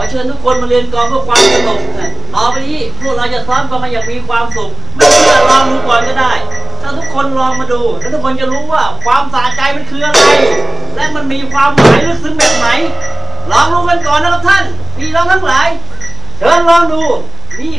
อเชิญทุกคนมาเรียนกองเพื่อความสนุกต่อไปนี้พวกเราจะซ้อมกองกันอย่างมีความสุข ไม่เชื่อลองดูก่อนก็ได้ ถ้าทุกคนลองมาดู แล้วทุกคนจะรู้ว่าความสะใจมันคืออะไร และมันมีความหมายลึกซึ้งแบบไหน ลองดูกันก่อนนะครับท่าน พี่น้องทั้งหลาย เชิญลองดูนี่